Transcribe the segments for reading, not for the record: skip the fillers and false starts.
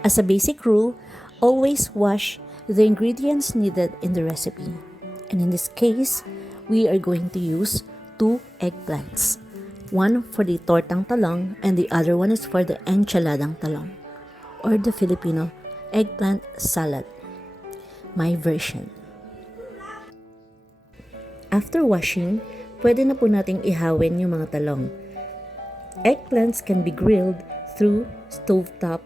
As a basic rule, always wash the ingredients needed in the recipe. And in this case, we are going to use 2 eggplants. One for the tortang talong and the other one is for the enchiladang talong or the Filipino eggplant salad, my version. After washing, pwede na po nating ihawin yung mga talong. Eggplants can be grilled through stovetop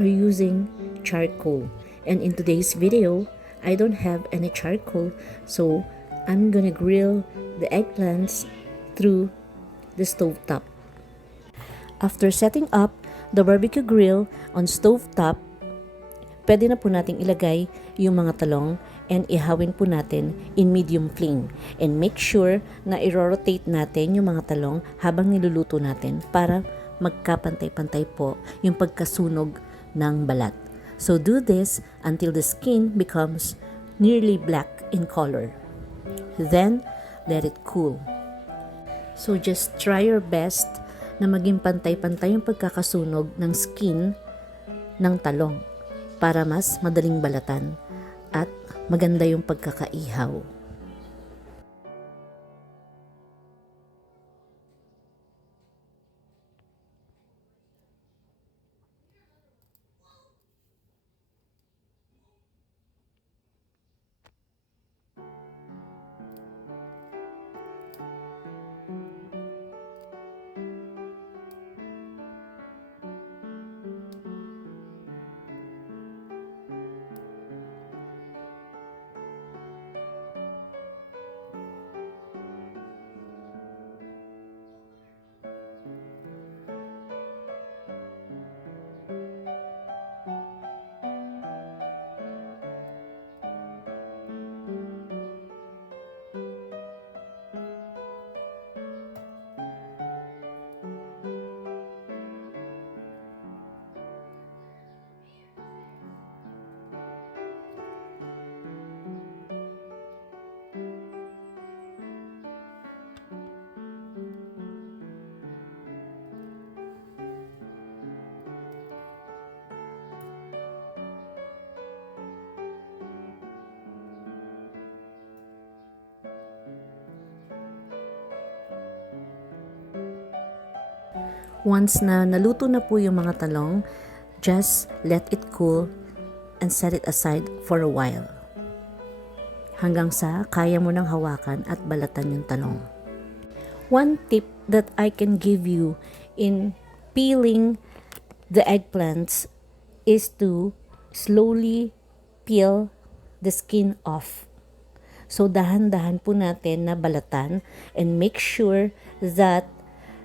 or using charcoal. And in today's video, I don't have any charcoal, so I'm gonna grill the eggplants through the stovetop. After setting up the barbecue grill on stovetop, pwede na po nating ilagay yung mga talong and ihawin po natin in medium flame. And make sure na i-rotate natin yung mga talong habang niluluto natin para magkapantay-pantay po yung pagkasunog ng balat. So do this until the skin becomes nearly black in color. Then, let it cool. So just try your best na maging pantay-pantay yung pagkakasunog ng skin ng talong para mas madaling balatan at maganda yung pagkakaihaw. Once na naluto na po yung mga talong, just let it cool and set it aside for a while. Hanggang sa kaya mo nang hawakan at balatan yung talong. One tip that I can give you in peeling the eggplants is to slowly peel the skin off. So dahan-dahan po natin na balatan and make sure that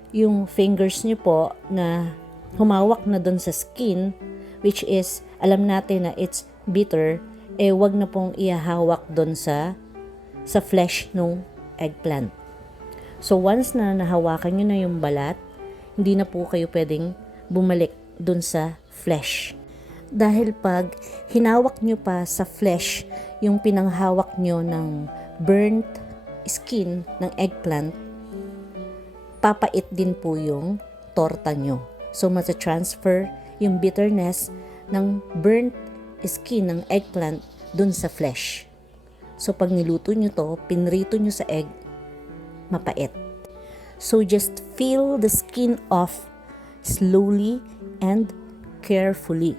yung fingers niyo po na humawak na doon sa skin, which is alam natin na it's bitter, wag na pong ihahawak doon sa flesh ng eggplant. So once na nahawakan nyo na yung balat, hindi na po kayo pwedeng bumalik doon sa flesh. Dahil pag hinawak nyo pa sa flesh yung pinanghawak nyo ng burnt skin ng eggplant, papait din po yung torta nyo. So, mata-transfer yung bitterness ng burnt skin ng eggplant dun sa flesh. So, pag niluto nyo to, pinrito nyo sa egg, mapait. So, just peel the skin off slowly and carefully.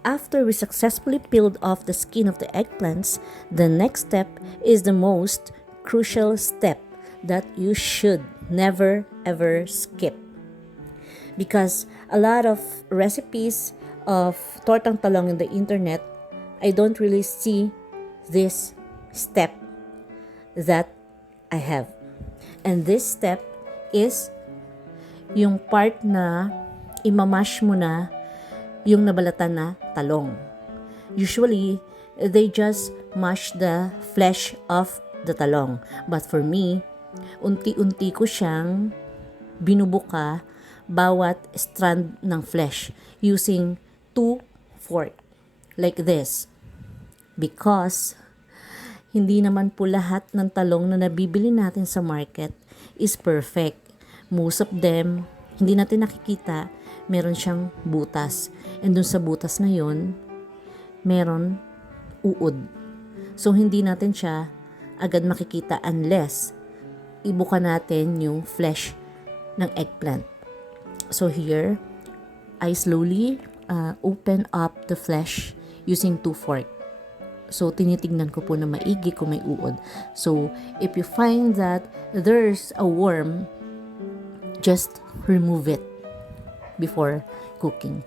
After we successfully peeled off the skin of the eggplants, the next step is the most crucial step that you should never ever skip. Because a lot of recipes of tortang talong in the internet, I don't really see this step that I have. And this step is yung part na imamash mo na yung nabalatan na talong. Usually, they just mash the flesh of the talong. But for me, unti-unti ko siyang binubuka bawat strand ng flesh using 2 fork like this. Because hindi naman po lahat ng talong na nabibili natin sa market is perfect. Most of them, hindi natin nakikita, meron siyang butas. And dun sa butas na yon, meron uod. So, hindi natin siya agad makikita unless ibuka natin yung flesh ng eggplant. So, here, I slowly open up the flesh using 2 fork. So, tinitignan ko po na maigi kung may uod. So, if you find that there's a worm, just remove it before cooking.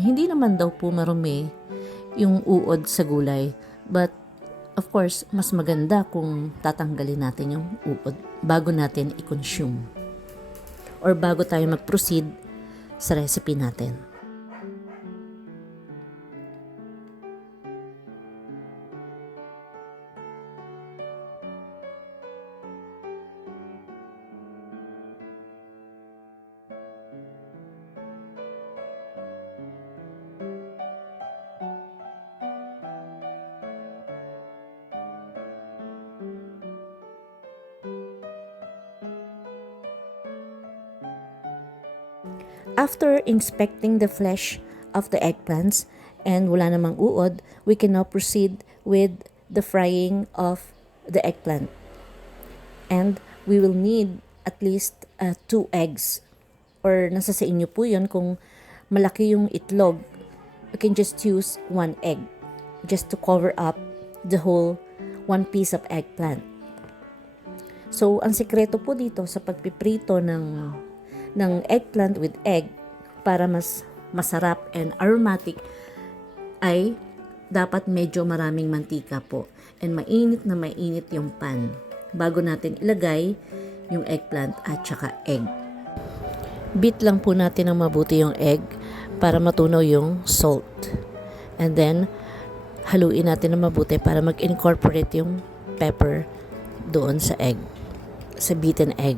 Hindi naman daw po marumi yung uod sa gulay. But, of course, mas maganda kung tatanggalin natin yung uod bago natin i-consume. Or bago tayo mag-proceed sa recipe natin. After inspecting the flesh of the eggplants and wala namang uod, we can now proceed with the frying of the eggplant. And we will need at least 2 eggs. Or nasa sa inyo po yun, kung malaki yung itlog, you can just use 1 egg just to cover up the whole 1 piece of eggplant. So, ang sekreto po dito sa pagpiprito ng eggplant with egg para mas masarap and aromatic ay dapat medyo maraming mantika po and mainit na mainit yung pan bago natin ilagay yung eggplant at saka egg. Beat lang po natin ng mabuti yung egg para matunaw yung salt. And then, haluin natin ng mabuti para mag-incorporate yung pepper doon sa egg, sa beaten egg.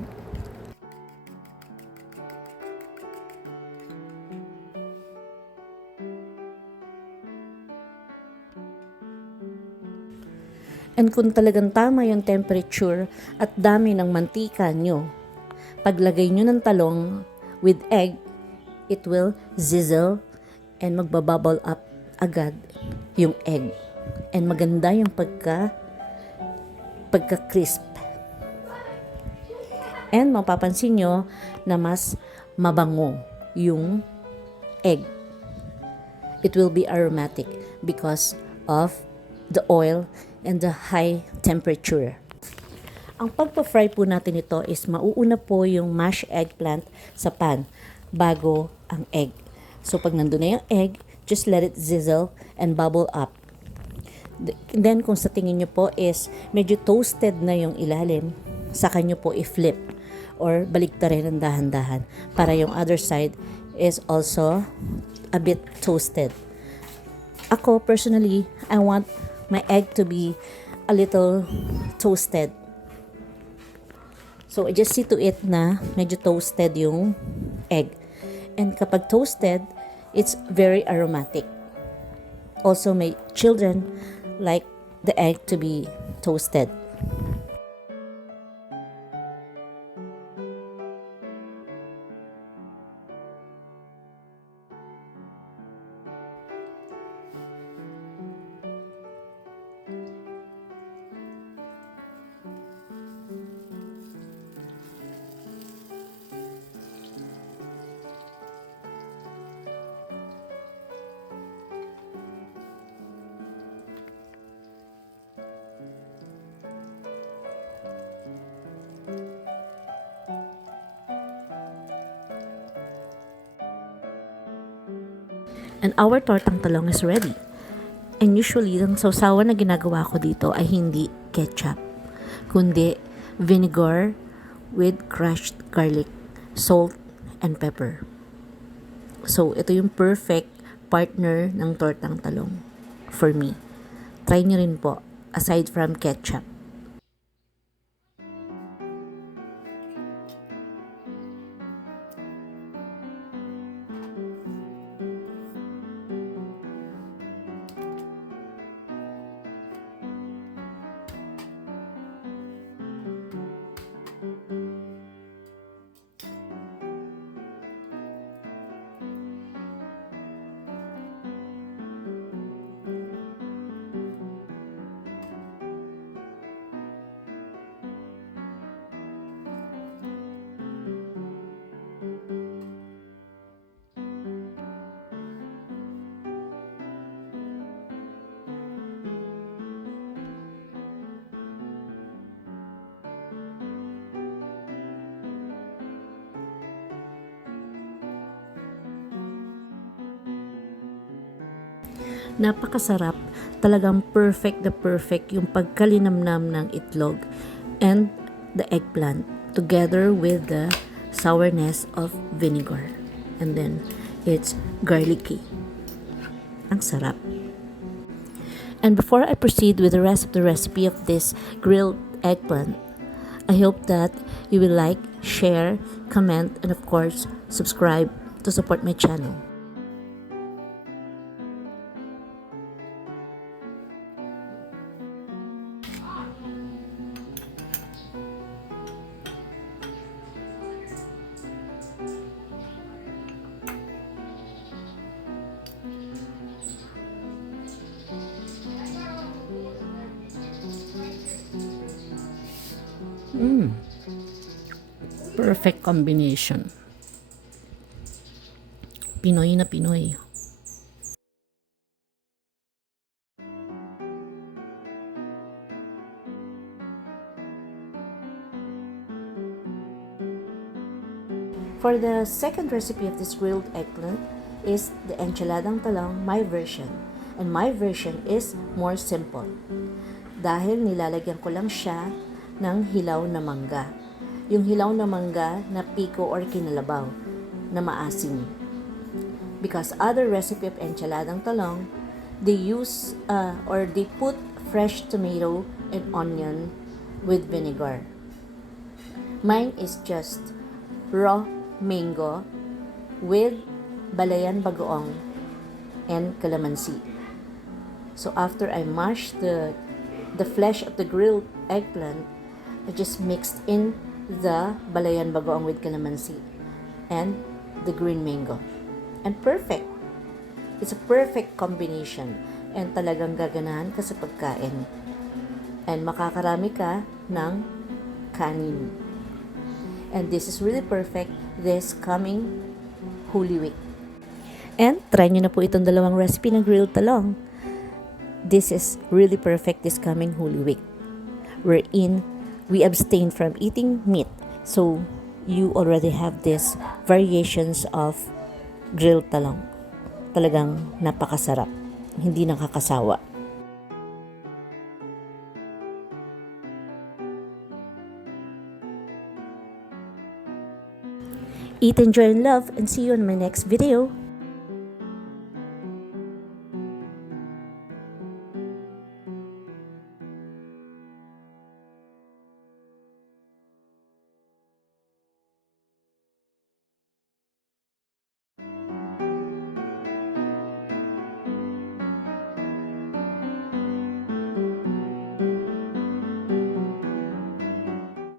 And kung talagang tama yung temperature at dami ng mantika nyo, paglagay nyo ng talong with egg, it will sizzle and magbabubble up agad yung egg. And maganda yung pagka-crisp. And mapapansin nyo na mas mabango yung egg. It will be aromatic because of the oil and the high temperature. Ang pagpa-fry po natin ito is mauuna po yung mashed eggplant sa pan bago ang egg. So pag nandun na yung egg, just let it sizzle and bubble up. Then kung sa tingin nyo po is medyo toasted na yung ilalim, saka nyo po i-flip or baligtarin ng dahan-dahan para yung other side is also a bit toasted. Ako personally, I want my egg to be a little toasted. So, I just see to it na medyo toasted yung egg. And kapag toasted, it's very aromatic. Also, my children like the egg to be toasted. And our tortang talong is ready. And usually, ang sausawan na ginagawa ko dito ay hindi ketchup, kundi vinegar with crushed garlic, salt, and pepper. So, ito yung perfect partner ng tortang talong for me. Try nyo rin po, aside from ketchup. Napakasarap, talagang perfect na perfect yung pagkalinamnam ng itlog and the eggplant together with the sourness of vinegar. And then, it's garlicky. Ang sarap. And before I proceed with the rest of the recipe of this grilled eggplant, I hope that you will like, share, comment, and of course, subscribe to support my channel. Perfect combination. Pinoy na Pinoy. For the second recipe of this grilled eggplant is the enchiladang talong, my version. And my version is more simple. Dahil nilalagyan ko lang siya ng hilaw na mangga. Yung hilaw na mangga na piko or kinalabaw na maasim. Because other recipe of enchiladang talong, they use or they put fresh tomato and onion with vinegar. Mine is just raw mango with balayan bagoong and calamansi. So after I mash the flesh of the grilled eggplant, I just mixed in the balayan bagoong with calamansi and the green mango. And perfect. It's a perfect combination and talagang gaganahan ka sa pagkain. And makakarami ka ng kanin. And this is really perfect this coming Holy Week. And try nyo na po itong dalawang recipe ng grilled talong. This is really perfect this coming Holy Week. Wherein we abstain from eating meat. So, you already have these variations of grilled talong. Talagang napakasarap. Hindi nakakasawa. Eat, enjoy, and love, and see you in my next video.